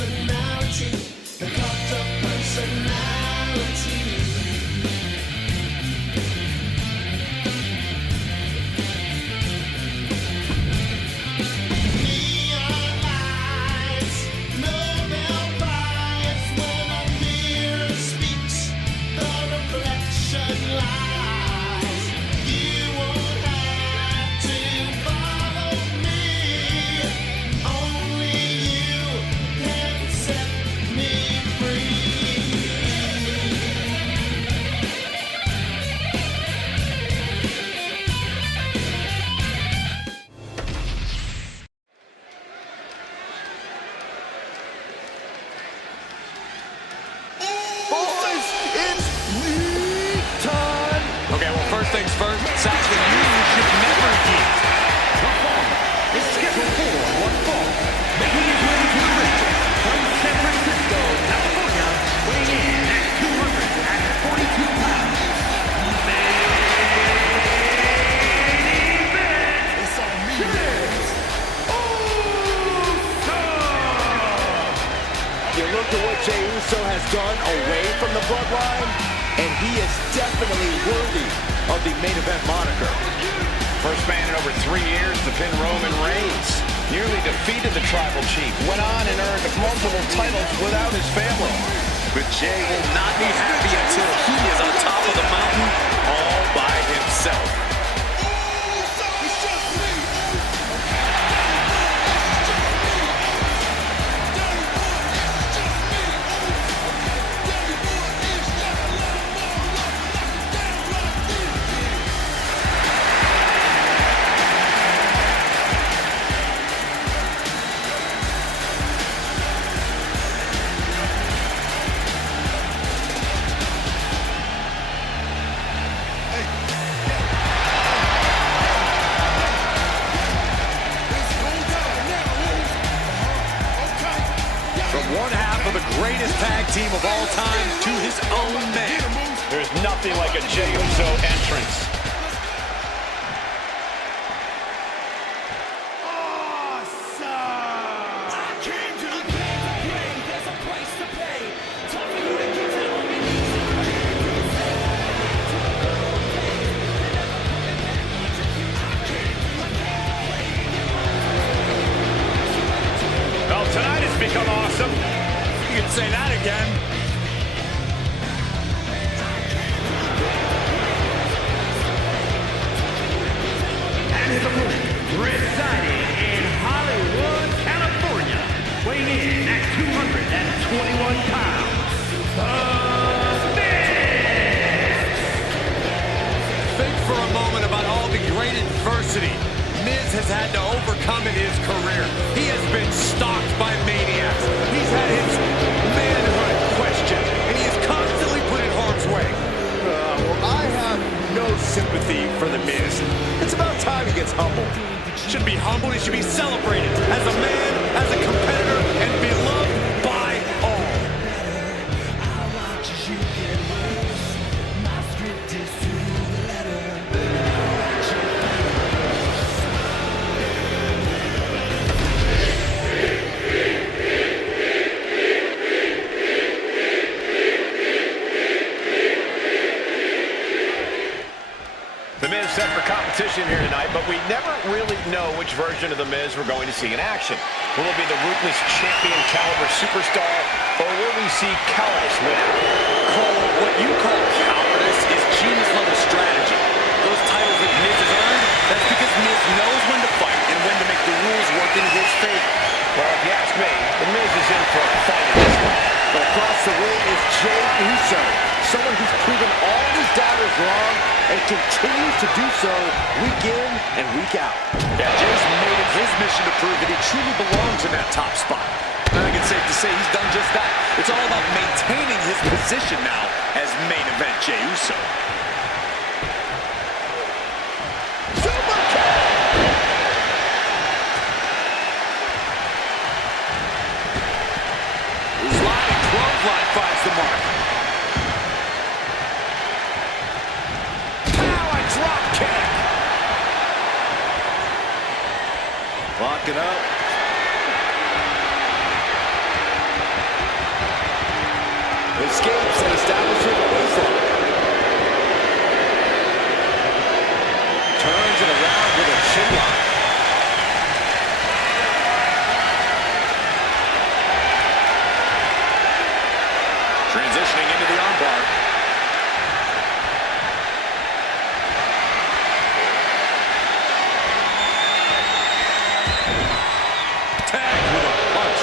personality, the cult of personality. Neon lights, Nobel Prize, when a mirror speaks, the reflection lies. You won't have to follow me, only you can set me free. Boys, it's meat time! Okay, well, first things first, Saxton, you should never eat. The Farmer is scheduled for one fall, making his way to the ring from San Francisco, California, weighing in at 242 pounds. It's on me. You look at what Jey Uso has done away from the bloodline, and he is definitely worthy of the main event moniker. First man in over 3 years to pin Roman Reigns. Nearly defeated the tribal chief. Went on and earned multiple titles without his family. But Jey will not be happy until he is on top of the mountain all by himself. From one half of the greatest tag team of all time to his own man. There's nothing like a Jey Uso entrance. Well, tonight has become awesome. You can say that again. And his opponent, residing in Hollywood, California, weighing in at 221 pounds. Think for a moment about all the great adversity Miz has had to overcome in his career. He has been stalked by maniacs. He's had his manhood questioned, and he is constantly put in harm's way. Well, I have no sympathy for the Miz. It's about time he gets humbled. Should be humbled, he should be celebrated as a man, as a competitor, and beloved by all. The Miz set for competition here tonight, but we never really know which version of The Miz we're going to see in action. Will it be the ruthless champion caliber superstar, or will we see cowardice win out? Cole, what you call cowardice is genius-level strategy. Those titles that Miz has earned, that's because Miz knows when to fight and when to make the rules work in his favor. Well, if you ask me, The Miz is in for a fight in this one. But across the ring is Jey Uso, someone who's proven all his doubters wrong and continues to do so week in and week out. Yeah, Jey's made it his mission to prove that he truly belongs in that top spot. And I think it's safe to say he's done just that. It's all about maintaining his position now as main event Jey Uso. Super kick! Sliding clothesline finds the mark. Power drop kick. Lock it up. Tagged with a punch.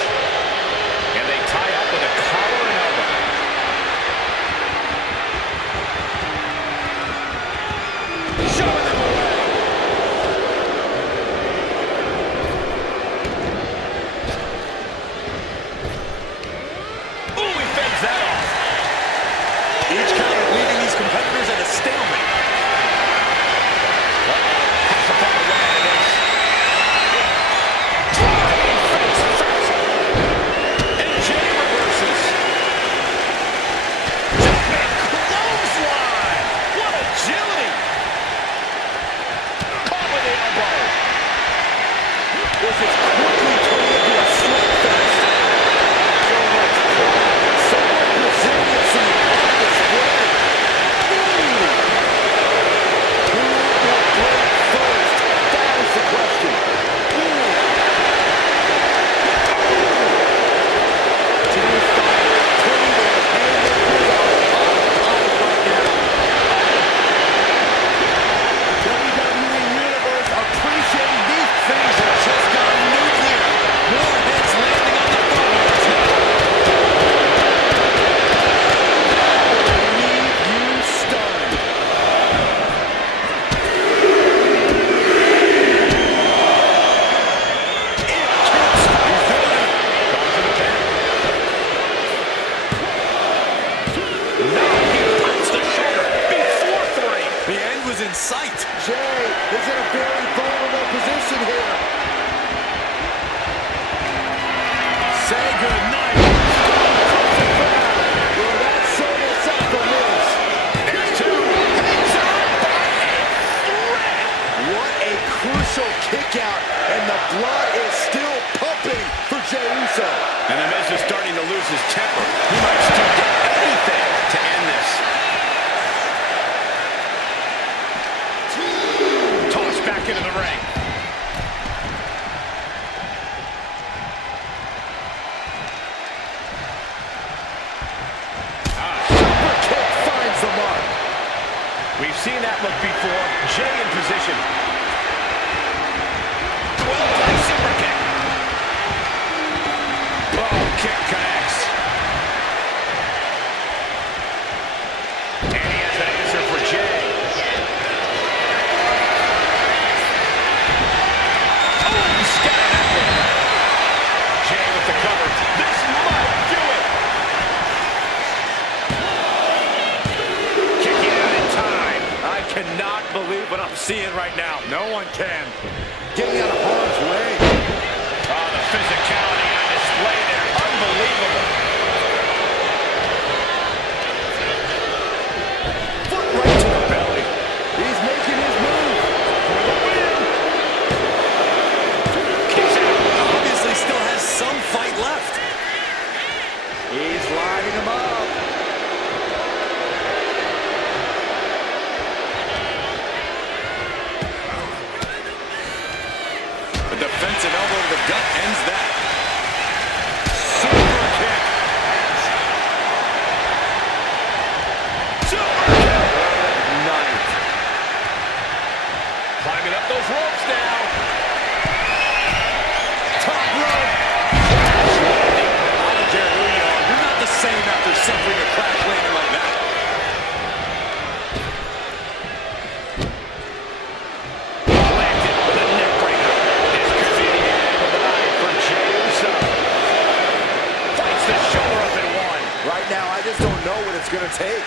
And they tie up with a collar and elbow. Shoving them away. Ooh, he fends that off. Each counter leaving these competitors at a stalemate. Has to find a way out of this. Driving face first. And Jey reverses. Jumping clothesline. What agility. Caught with the elbow. This is quickly turning into a slugfest. So much pride, so much resiliency on display. Who will break first? That is the question. Two fighters putting their haymakers on top right now. WWE Universe appreciating these things have just gone nuclear. More hits landing on the farmers now. Leave you stunned. Punch the shoulder before three. The end was in sight. Jey is in a very vulnerable position here. Say goodnight. Well, that sort us up for Miz. There's two. Hangs on by a thread. What a crucial kick out, and the blood is still pumping for Jey Uso. And the Miz is starting to lose his temper. He might stoop to anything to end this. Tossed back into the ring. Super kick finds the mark. We've seen that look before. Jey in position. Well-placed super kick. Oh, kick connects. And he has an answer for Jey. Oh, scattered that one. Jey with the cover. This might do it. Kicking out in time. I cannot believe what I'm seeing right now. No one can. Getting out of harm's way. Oh, the physicality on display there. Unbelievable. Foot right to the belly. He's making his move. For the win. Kicks out. Obviously still has some fight left. He's lining him up. A defensive elbow to the gut ends that. Super kick. Super kick. Nice. Climbing up those ropes now. Top rope. I don't care who you are. You're not the same after suffering a crash landing like that. Planted with a neck breaker. This could be the end of the night for Jey Uso. Fights the shoulder up in one. Right now, I just don't know what it's going to take.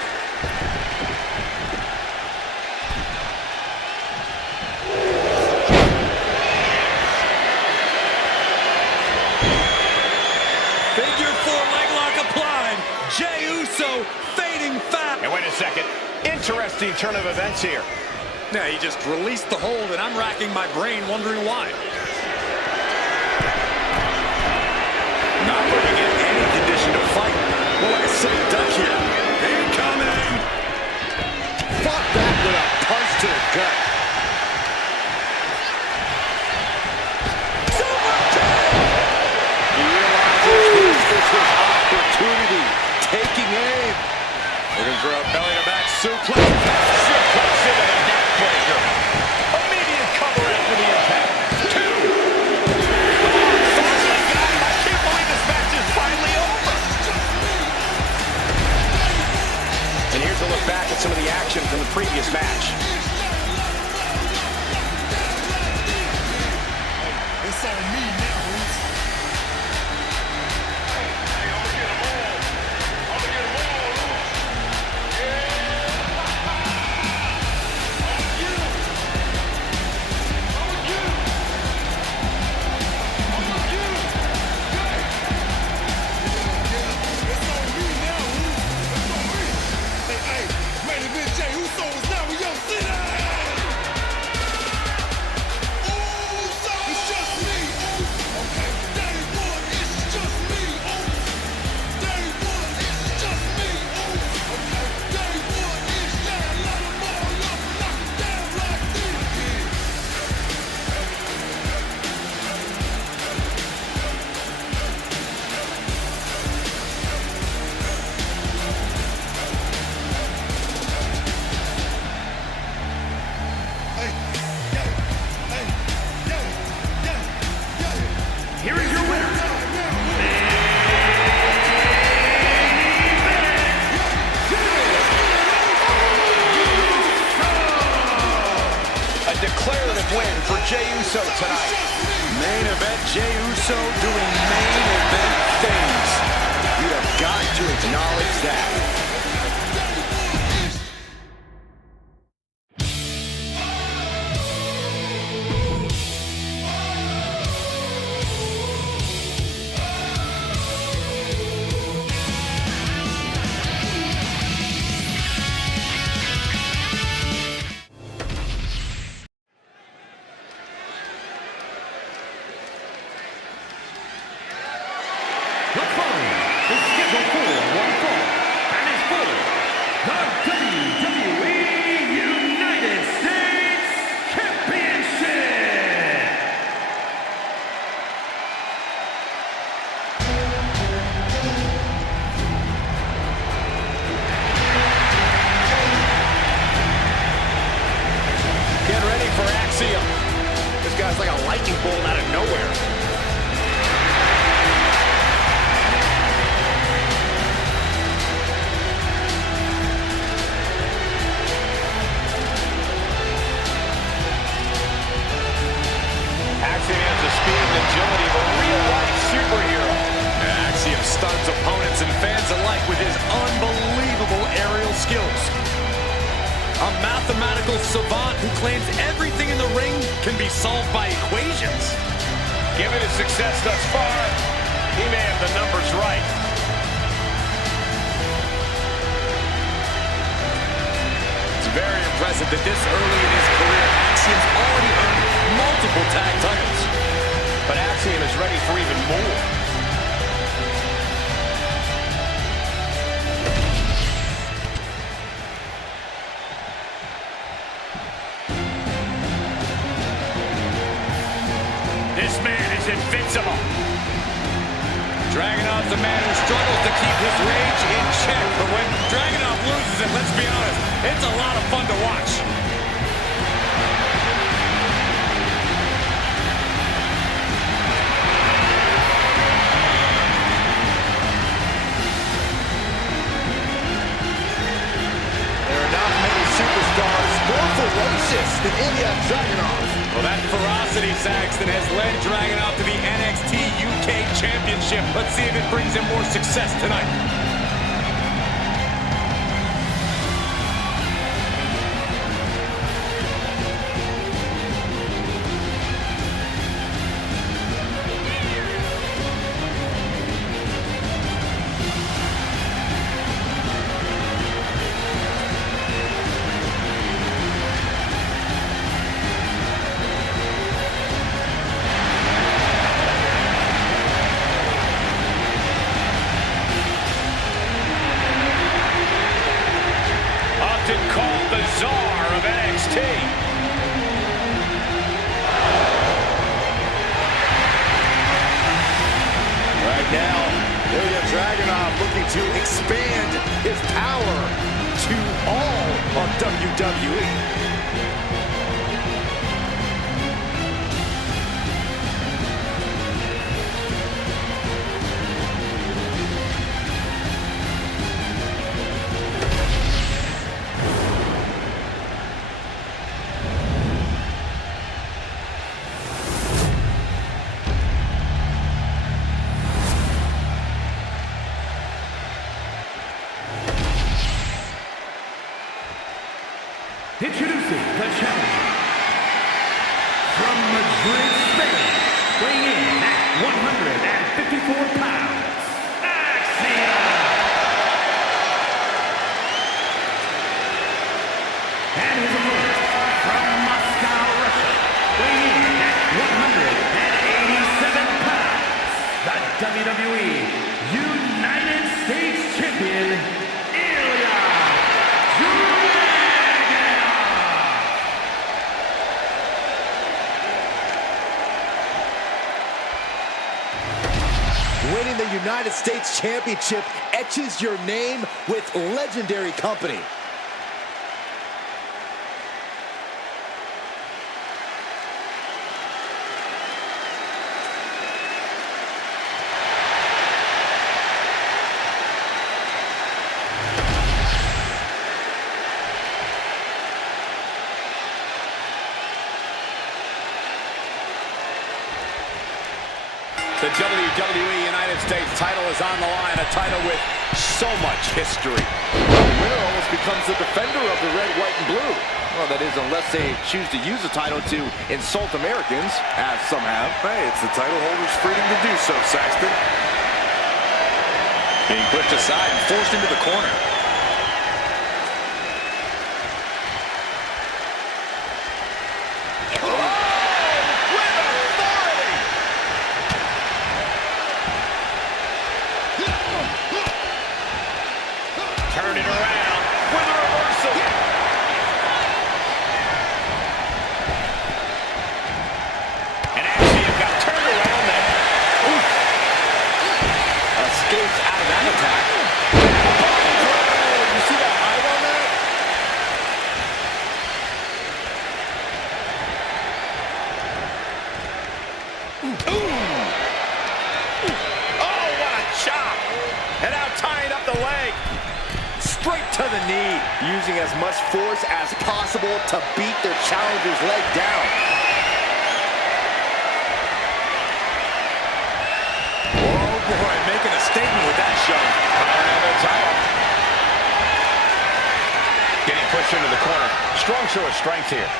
Figure four leg lock applied. Jey Uso fading fast. And wait a second. Interesting turn of events here. Now he just released the hold, and I'm racking my brain wondering why. Not putting in any condition to fight. More like a silly duck here. Incoming! Fought back with a punch to the gut. He realizes this is his opportunity. Taking aim. Looking for a belly-to-back suplex. Suplex into the neck breaker. Immediate cover after the impact. Two. Jey Uso tonight. Main event, Jey Uso doing main event things. You have got to acknowledge that. The following is scheduled for one fall and is for the WWE United States Championship. Get ready for Axiom. This guy's like a lightning bolt out of nowhere. Axiom has the speed and agility of a real-life superhero. Axiom stuns opponents and fans alike with his unbelievable aerial skills. A mathematical savant who claims everything in the ring can be solved by equations. Given his success thus far, he may have the numbers right. It's very impressive that this early in his career, Axiom's already earned multiple tag titles. But Axiom is ready for even more. This man is invincible. Dragunov's the man who struggles to keep his rage in check. But when Dragunov loses it, let's be honest, it's a lot of fun to watch. There are not many superstars more ferocious than Ilya Dragunov. Well, that ferocity, Saxton, has led Dragunov to the NXT UK Championship. Let's see if it brings him more success tonight. Often called the Czar of NXT. Right now, Ilya Dragunov looking to expand his power to all of WWE. Introducing the challenger from Madrid, Spain, weighing in at 154 pounds, Axiom. And his opponent from Moscow, Russia, weighing in at 187 pounds, the WWE United States Champion, Ilya Dragunov. Winning the United States Championship etches your name with legendary company. The WWE United States title is on the line, a title with so much history. The winner almost becomes the defender of the red, white, and blue. Well, that is, unless they choose to use the title to insult Americans, as some have. Hey, it's the title holder's freedom to do so, Saxton. Being pushed aside and forced into the corner. Turn it around with a reversal. And actually got turned around there. Oof. Escapes out of that attack. You see that height on that? Oh, what a chop. And now tying up the leg. Straight to the knee, using as much force as possible to beat their challenger's leg down. Oh boy, making a statement with that shove. Another title. Getting pushed into the corner. Strong show of strength here.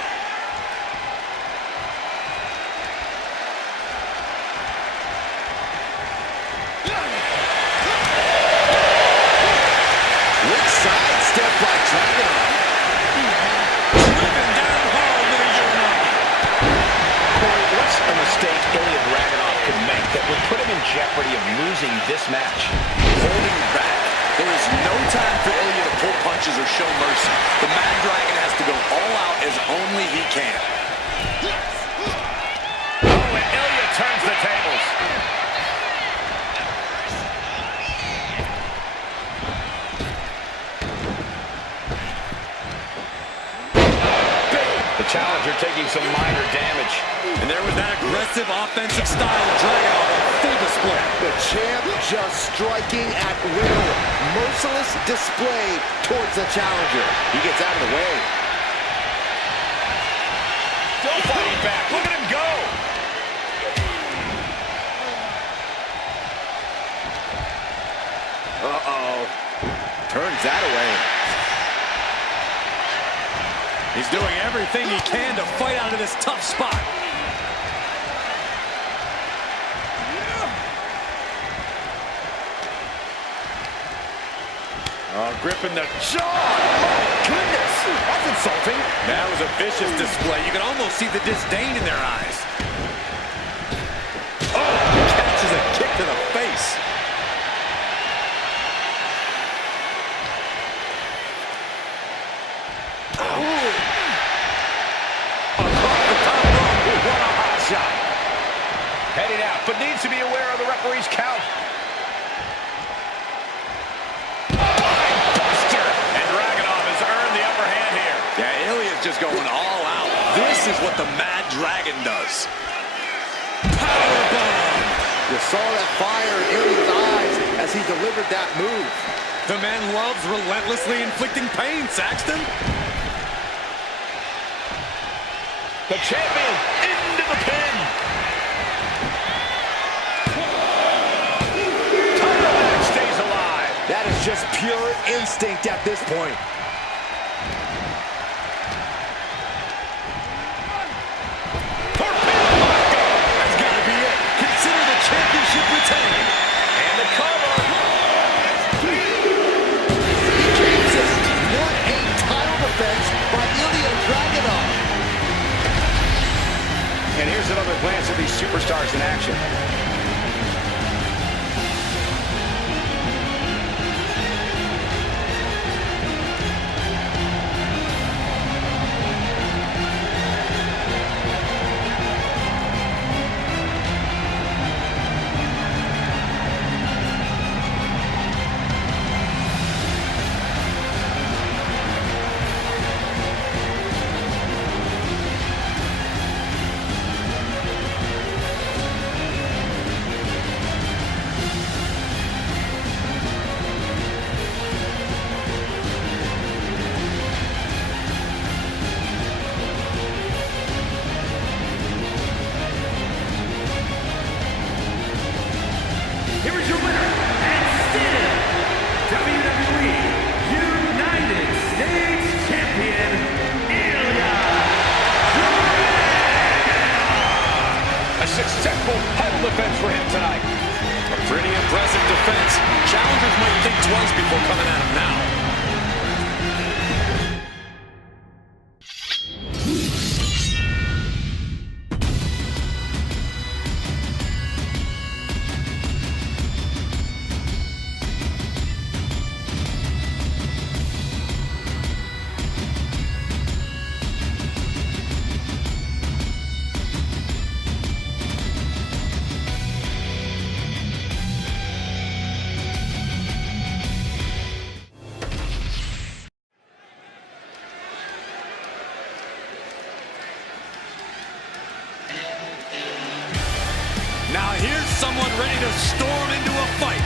Sidestep by Dragunov. Driven down hard with a Uranagi. Corey, what's a mistake Ilya Dragunov could make that would put him in jeopardy of losing this match? Holding back. There is no time for Ilya to pull punches or show mercy. The Mad Dragon has to go all out as only he can. Oh, and Ilya turns the tables. The challenger taking some minor damage. And there was that aggressive offensive style of Dragunov on full display. The champ just striking at will. Merciless display towards the challenger. He gets out of the way. Still fighting back. Look at him go. Uh-oh. Turns that away. He's doing everything he can to fight out of this tough spot. Oh, gripping the jaw. Oh, goodness. That's insulting. That was a vicious display. You can almost see the disdain in their eyes. Oh, catches a kick to the face. Heading out, but needs to be aware of the referee's count. Buster! And Dragunov has earned the upper hand here. Yeah, Ilya's just going all out. This is what the Mad Dragon does. Powerbomb! You saw that fire in Ilya's eyes as he delivered that move. The man loves relentlessly inflicting pain, Saxton. The champion into the pin. Title match stays alive. That is just pure instinct at this point. That's got to be it. Consider the championship retained. And the cover. Jesus, what a title defense by Ilya Dragunov. And here's another glance at these superstars in action. here is your winner, and still WWE United States Champion, Ilya A successful title defense for him tonight. A pretty impressive defense. Challengers might think twice before coming at him now. Now here's someone ready to storm into a fight.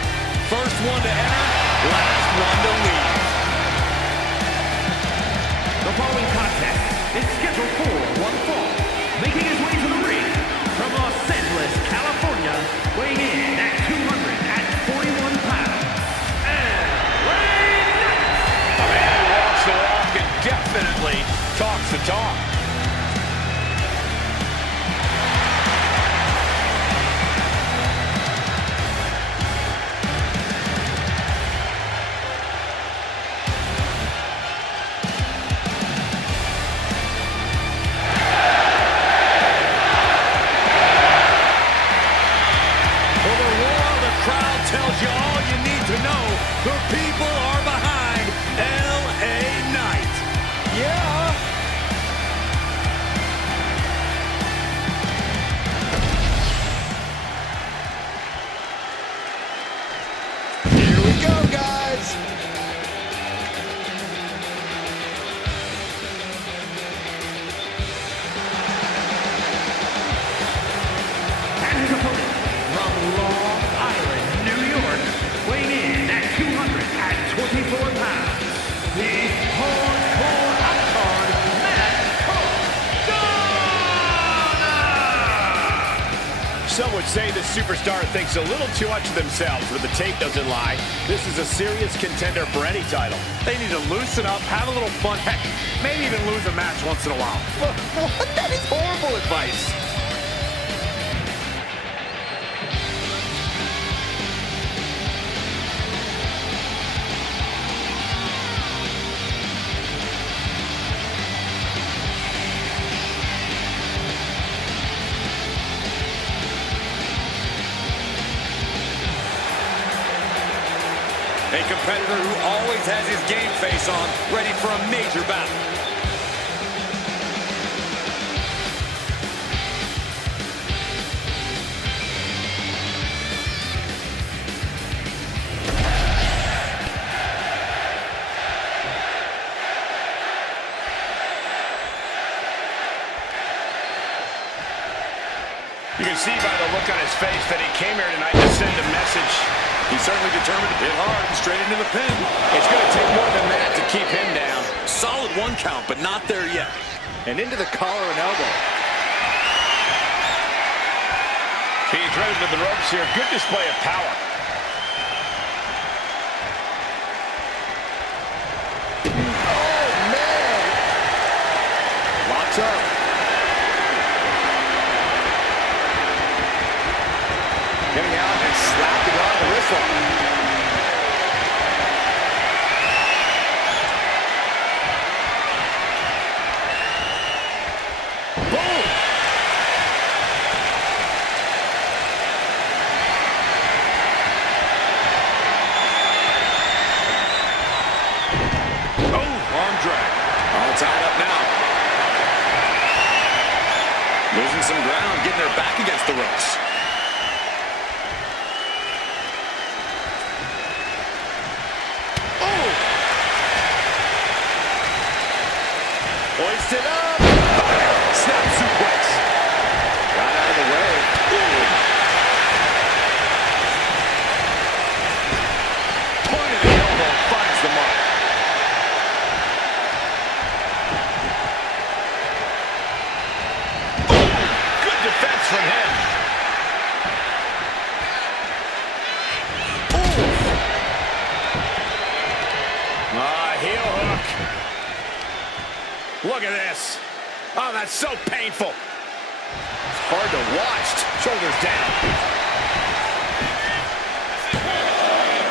First one to enter, last one to leave. The following contest is scheduled for one fall. Making his way to the ring from Los Angeles, California, weighing in at 241 pounds. And weighing in. A man who walks the walk and definitely talks the talk. Tells you all you need to know. The people are behind LA Knight. Yeah. Here we go, guys. And his opponent from Long Island, New York, weighing in at 224 pounds, the hardcore icon, Cardona! Some would say the superstar thinks a little too much of themselves, but the tape doesn't lie. This is a serious contender for any title. They need to loosen up, have a little fun, heck, maybe even lose a match once in a while. That is horrible advice. A competitor who always has his game face on, ready for a major battle. You can see by the look on his face that he came here tonight to send a message. He's certainly determined to hit hard and straight into the pin. It's going to take more than that to keep him down. Solid one count, but not there yet. And into the collar and elbow. He's ready to the ropes here. Good display of power. Oh, man. Locks up. Getting out and slapping on the wrist lock. Boom! Oh, arm drag. All tied up now. Losing some ground, getting her back against the ropes. Hoist it up. Snap suplex. Got out of the way. Point of the elbow finds the mark. Good defense from him. Look at this. Oh, that's so painful. It's hard to watch. Shoulders down.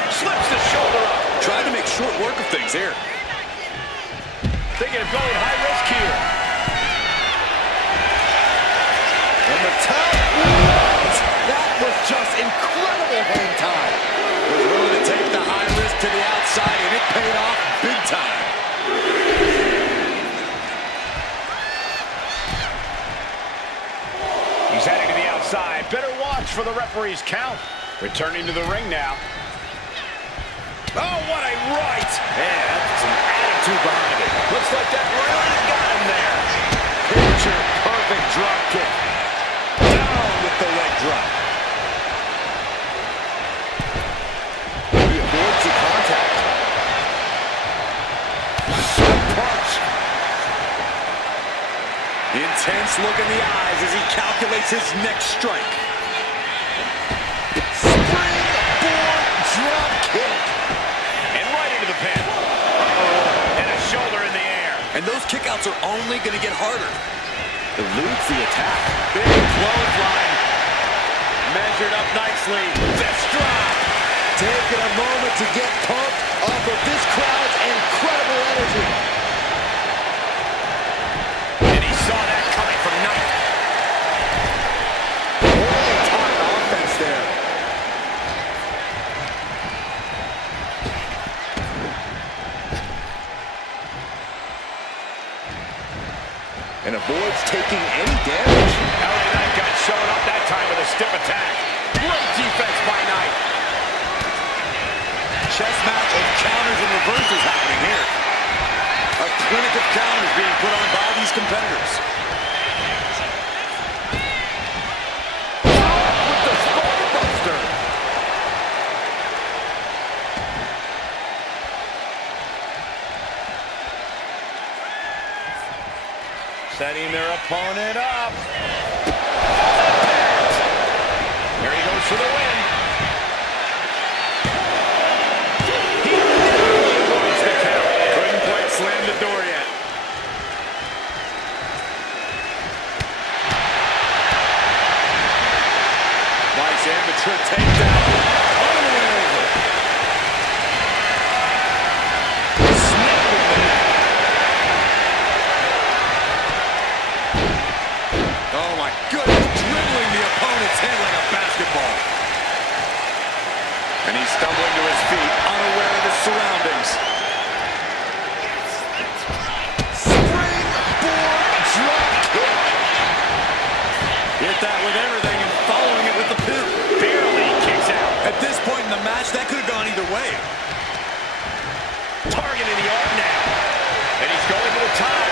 Slips the shoulder up. Trying to make short work of things here. Thinking of going high risk here. From the top. What? That was just incredible hang time. Was willing to take the high risk to the outside, and it paid off big time. He's heading to the outside. Better watch for the referee's count. Returning to the ring now. Oh, what a right! Yeah, that's some attitude behind it. Looks like that really got him there. Picture perfect drop kick. Down with the leg drop. He avoids the contact. Shot punch. Intense look in the eyes as he calculates his next strike. Springboard drop kick. And right into the pin. Uh-oh. And a shoulder in the air. And those kickouts are only going to get harder. Eludes the attack. Big clothesline. Measured up nicely. Fist drop. Taking a moment to get pumped off of this crowd's incredible energy. And he saw that coming from nothing. Poorly timed offense there. And avoids taking any damage. LA Knight got shown up that time with a stiff attack. Great defense by Knight. Chess match of counters and reversals happening here. A clinic of counters being put on by these competitors. With the Spider Buster. Setting their opponent up. There he goes for the win. He narrowly avoids the count. Couldn't quite slam the door yet. Nice amateur takedown. All the way over. Snapping the neck. Oh my goodness, dribbling the opponent's head like a basketball. And he's stumbling to his feet, unaware of his surroundings. Springboard drop kick. Hit that with everything and following it with the pin. Barely kicks out. At this point in the match, that could have gone either way. Targeting the arm now. And he's going to the top.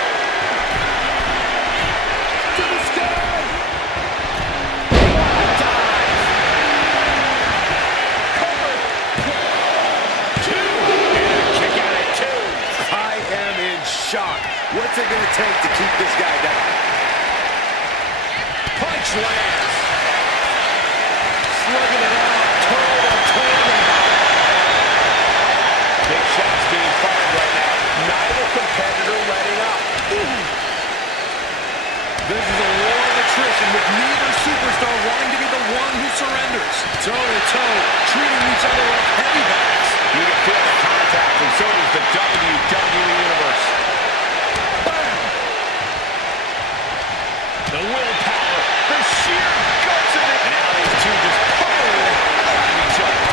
To the sky. Dive. Cover. 2. And a kick out at 2. I am in shock. What's it going to take to keep this guy down? Punch lands. Slugging it out, toe to toe. Big shots being fired right now. Neither competitor letting up. This is a war of attrition with neither superstar wanting to be the one who surrenders. Toe to toe, treating each other like heavy bags. You can feel the contact, and so does the WWE Universe. Bam! The willpower, the sheer guts of it. And now these two just pulling the hell out of each other.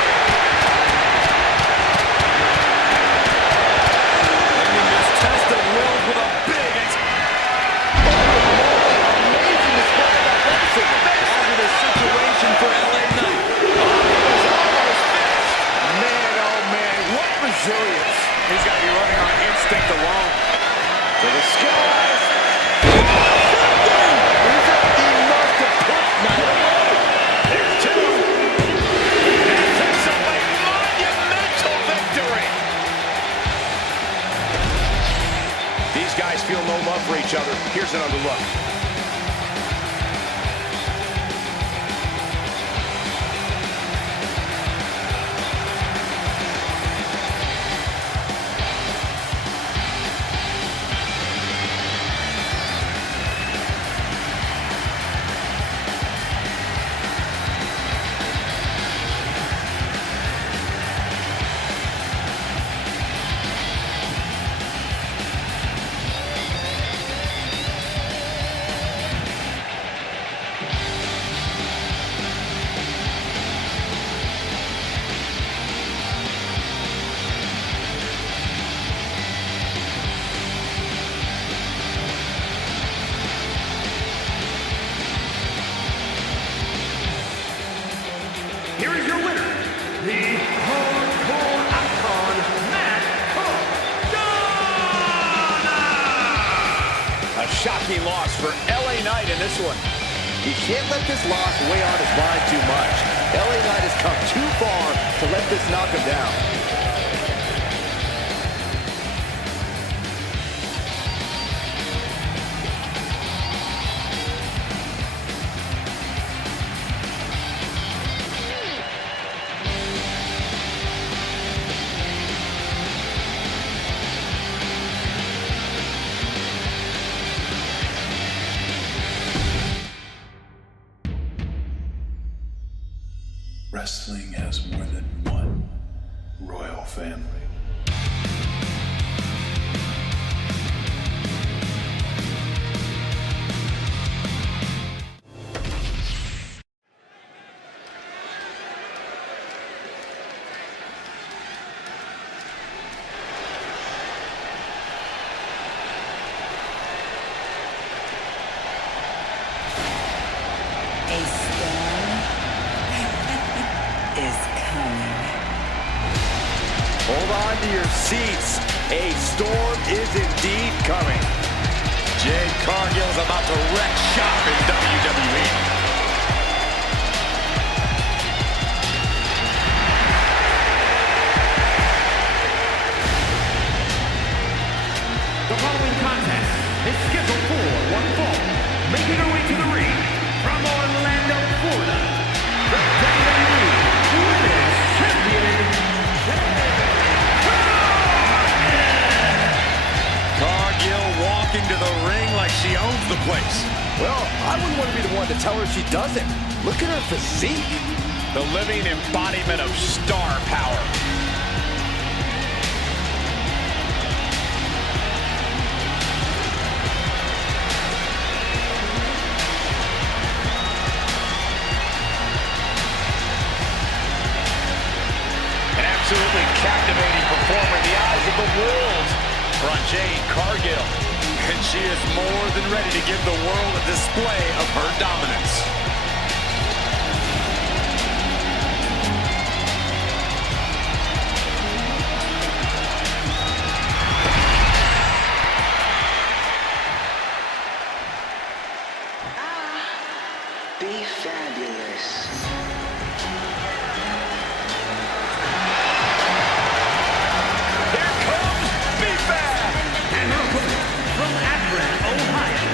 Ending this test of wills with a big amazing display of athleticism. Positive situation for LA Knight. Man, oh man, what resilience. He's got to be running on instinct alone. To the skies. Is that enough to put Knight away? There's 2. And takes away monumental victory. These guys feel no love for each other. Here's another look. shocking loss for LA Knight in this one. You can't let this loss weigh on his mind too much. LA Knight has come too far to let this knock him down. Wrestling has more than one royal family. A storm is coming. Hold on to your seats. A storm is indeed coming. Jade Cargill is about to wreck shop in WWE. The following contest is scheduled for one fall. Making her way to the ring from Orlando, Florida, the WWE Women's Champion, Cargill walking to the ring like she owns the place. Well, I wouldn't want to be the one to tell her she doesn't. Look at her physique. The living embodiment of star power. An absolutely captivating performer in the eyes of the world for Jade Cargill. And she is more than ready to give the world a display of her dominance. Be fabulous. Here comes B-Fab. and her opponent from Akron, Ohio,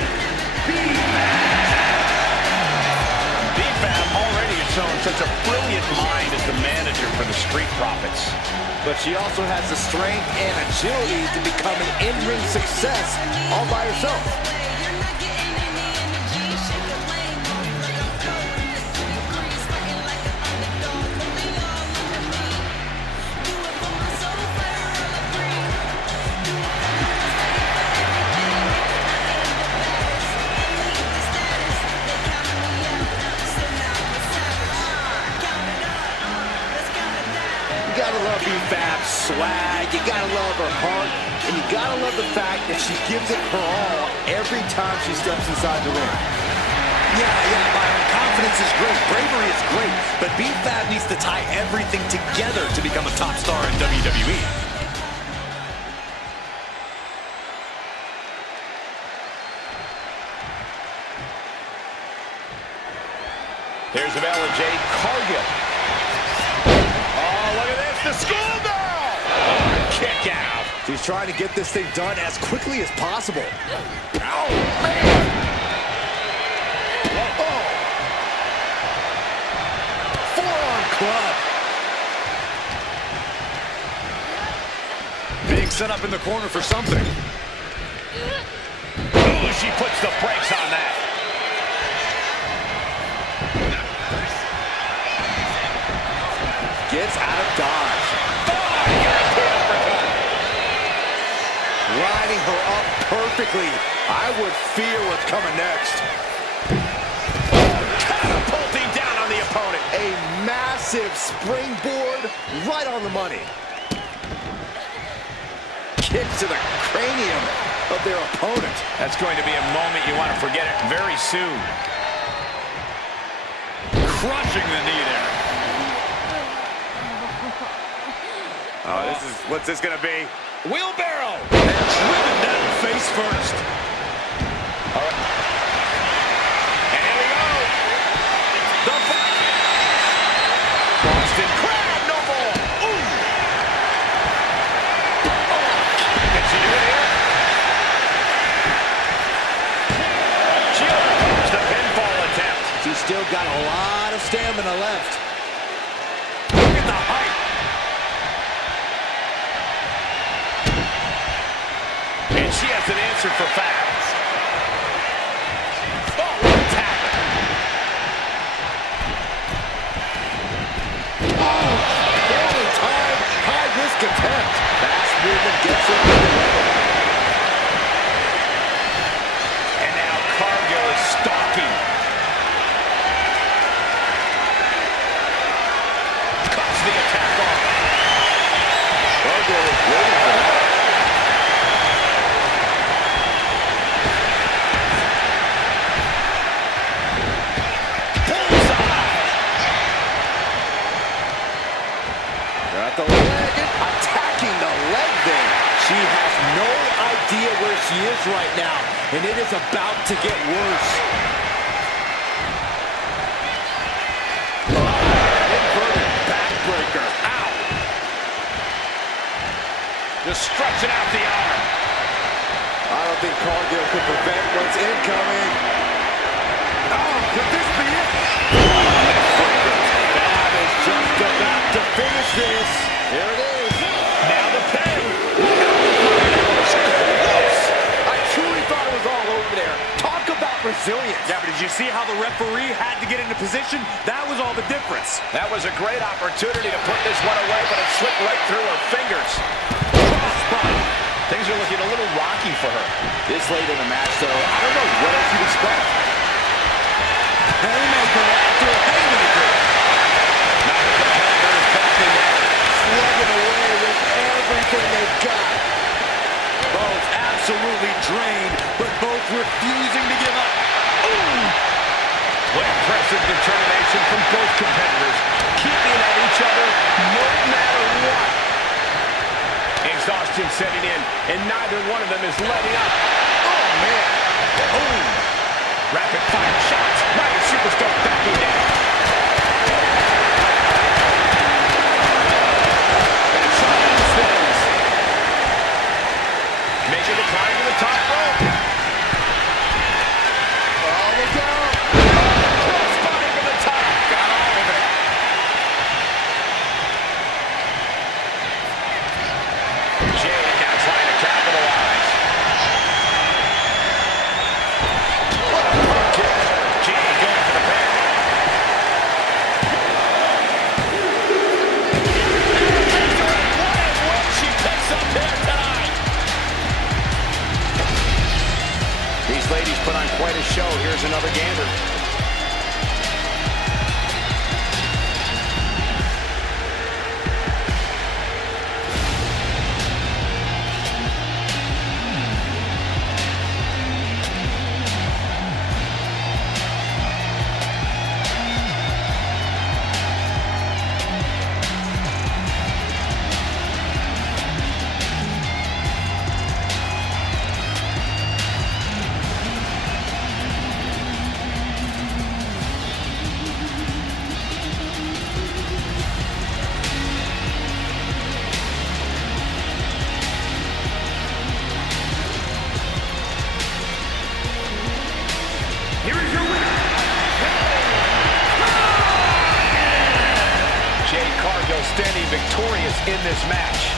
B-Fab already has shown such a brilliant mind as the manager for the Street Profits. But she also has the strength and agility to become an in-ring success all by herself. You gotta love B-Fab's swag, you gotta love her heart, and you gotta love the fact that she gives it her all every time she steps inside the ring. Yeah, Byron. Confidence is great. Bravery is great. But B-Fab needs to tie everything together to become a top star in WWE. Here's the bell of Jade Cargill. Oh, look at this, the schoolgirl! Kick out. She's trying to get this thing done as quickly as possible. Oh, man! Oh! Forearm club. Being set up in the corner for something. Ooh, she puts the brakes on that. Gets out of dodge. Oh, European uppercut. Lining her up perfectly. I would fear what's coming next. Catapulting down on the opponent. A massive springboard right on the money. Kicks to the cranium of their opponent. That's going to be a moment you want to forget it very soon. Crushing the knee there. Oh, what's this gonna be? Wheelbarrow. And driven down face first. from the left. Look at the height. And she has an answer for fans. Oh, what a tackle. Oh, barely timed. High-risk attempt. Fast movement gets it. And now Cargill is stalking. Cuts the attack off. Cargill is waiting for that. Got the leg, attacking the leg there. She has no idea where she is right now, and it is about to get worse. Inverted backbreaker. Ow! Just stretching out the arm. I don't think Cargill could prevent what's incoming. Oh, could this be it? That is just about to finish this. Here it is. Now the pin. I truly thought it was all over there. Talk about resilience. Yeah, but did you see how the referee had to get into position? That was all the difference. That was a great opportunity to put this one away, but it slipped right through her fingers. Crossbody. Things are looking a little rocky for her. This late in the match, though, I don't know what else you'd expect. Haymaker after haymaker. Now the competitors backing down. Slugging away with everything they've got. Both absolutely drained, but both refusing to give up. Ooh! What impressive determination from both competitors, keeping at each other no matter what. Exhaustion setting in, and neither one of them is letting up. Oh, man. Boom! Rapid fire shots. Neither superstar backing down. And trying spins. Making the climb to the top rope. Oh, look out. Crossbody from the top. Got all of it. Jade now trying to capitalize. What a front kick. Jade going for the pin. What a win she picks up here tonight. These ladies put on quite a show. Here's another gander. Here is your winner, Jade Cargill standing victorious in this match.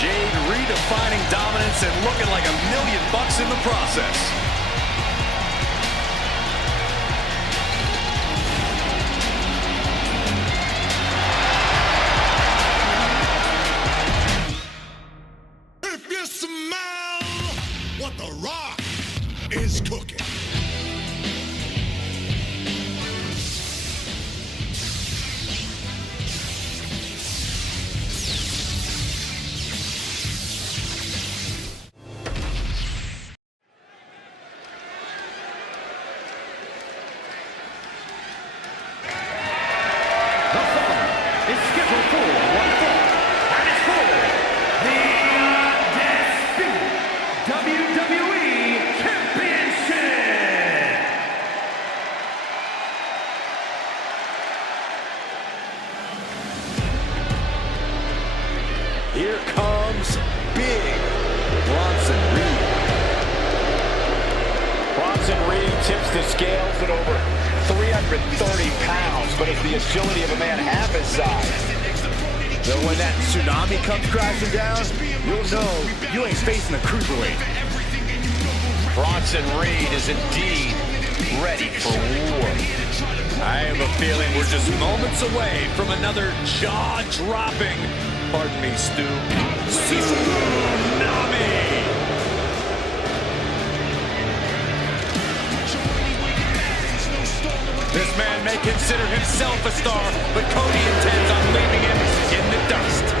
Jade redefining dominance and looking like $1 million in the process. If you smell what The Rock is cooking. The following is scheduled for one fall, and it's for the Undisputed WWE Championship. Here comes Big Bronson Reed. Bronson Reed tips the scales at over 330 pounds, but it's the agility of a man half his size. So when that tsunami comes crashing down, you'll know you ain't facing a cruiserweight. Bronson Reed is indeed ready for war. I have a feeling we're just moments away from another jaw-dropping, pardon me, Stu, tsunami! This man may consider himself a star, but Cody intends on leaving him in the dust.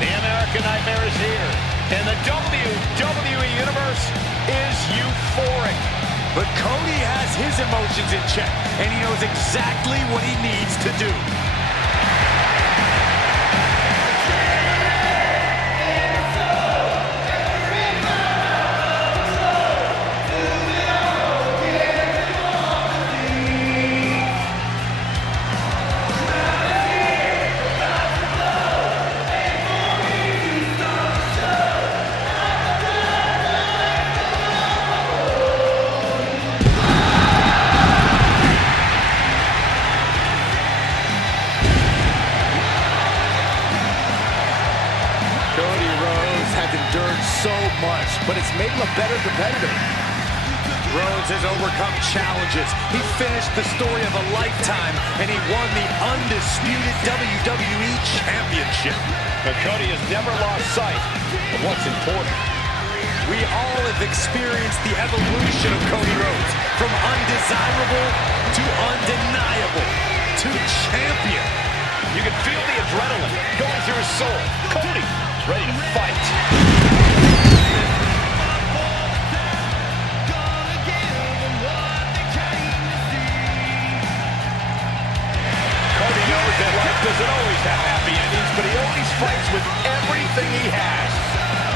The American Nightmare is here, and the WWE Universe is euphoric. But Cody has his emotions in check, and he knows exactly what he needs to do. So much, but it's made him a better competitor. Rhodes has overcome challenges. He finished the story of a lifetime, and he won the Undisputed WWE Championship. But Cody has never lost sight of what's important. We all have experienced the evolution of Cody Rhodes, from undesirable to undeniable to champion. You can feel the adrenaline going through his soul. Cody, ready to fight. Cody knows that life doesn't always have happy endings, but he always fights with everything he has.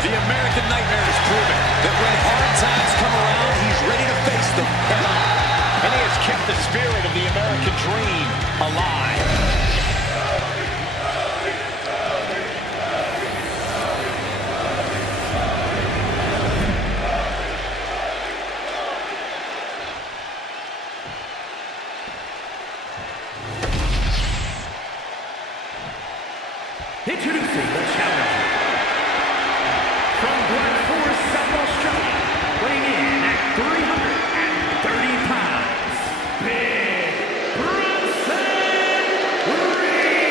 The American Nightmare has proven that when hard times come around, he's ready to face them head on. And he has kept the spirit of the American dream alive. Introducing the challenger. From Black Forest, South Australia, weighing in at 330 pounds, Big Bronson Reed.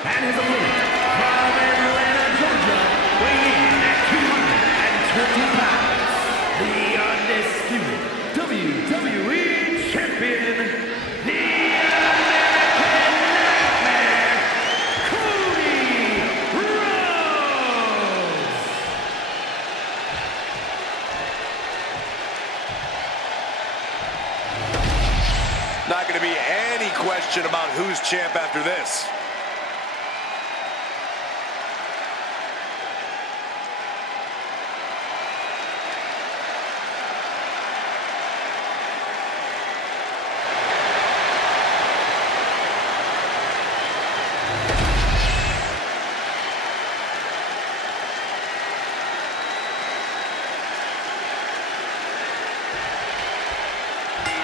And his opponent, from Atlanta, Georgia, weighing in at 220 pounds, the undisputed WWE Champion, the American Nightmare, Cody Rhodes! Not going to be any question about who's champ after this.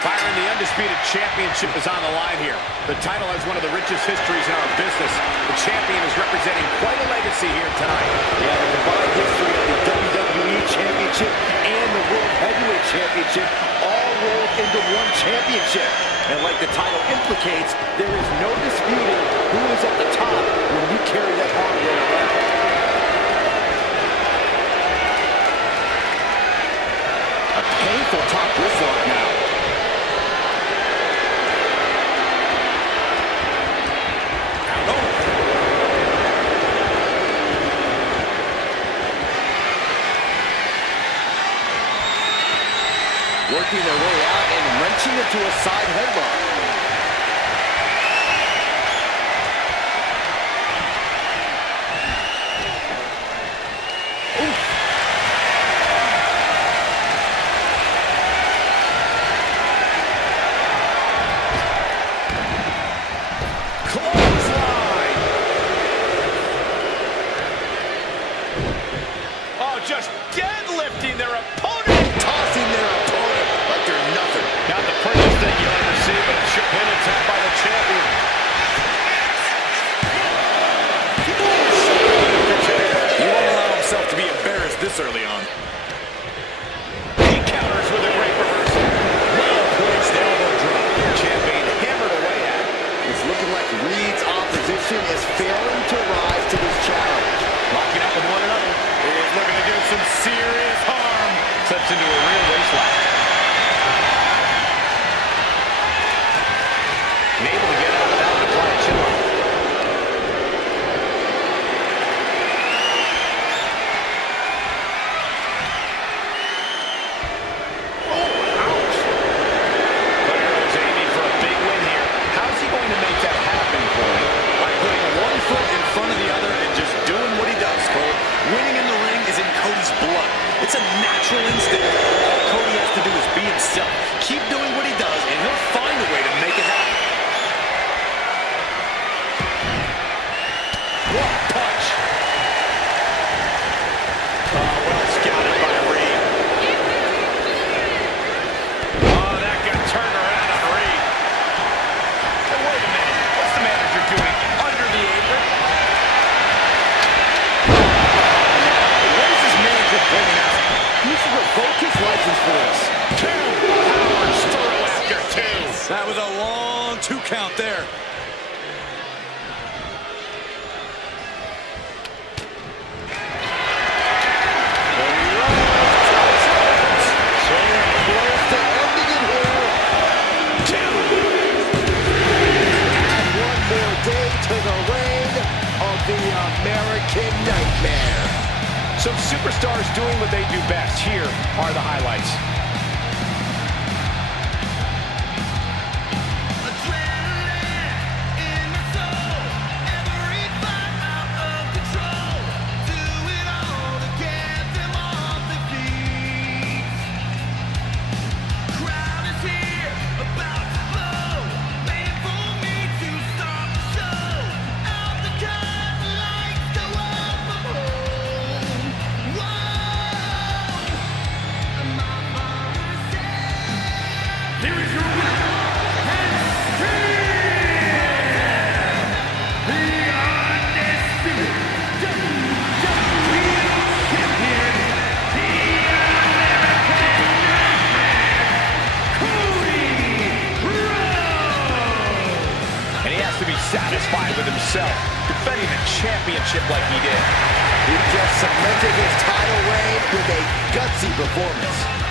Byron, the Undisputed Championship is on the line here. The title has one of the richest histories in our business. The champion is representing quite a legacy here tonight. Yeah, the combined history of the WWE Championship and the World Heavyweight Championship all rolled into one championship. And like the title implicates, there is no disputing who is at the top when you carry that hardware around. A painful top wristlock now. Working their way out and wrenching into a side headlock. just deadlifting their opponent. Tossing their opponent like they're nothing. Not the prettiest thing you'll ever see, but a sure pin attempt by the champion. He won't allow himself to be embarrassed this early on. He counters with a great reversal. Well-placed elbow drop. Champion hammered away at it. It's looking like Reed's opposition is failing to rise to this challenge. Locking up with one another. He is looking to do some serious harm. Slips into a real waist lock. And able to get out without the flat chin lock. Claro's aiming for a big win here. How's he going to make that happen, Corey? By putting one foot in front of the other and just doing what he does, Cole. Winning in the ring is in Cody's blood. It's a natural instinct. All Cody has to do is be himself. Keep doing what he does, and he'll find a way to make it happen. What a punch. Oh, well scouted by Reed. Oh, that got turned around on Reed. Hey, wait a minute. What's the manager doing under the apron? What is this manager pointing out? He should revoke his license for this. Two powers through after two. That was a long 2 count there. Close to ending it here. Add one more day to the reign of the American Nightmare. Some superstars doing what they do best. Here are the highlights. Here is your winner, and the undisputed WWE Champion, the American Nightmare, Cody Rhodes. And he has to be satisfied with himself, defending the championship like he did. He just cemented his title reign with a gutsy performance.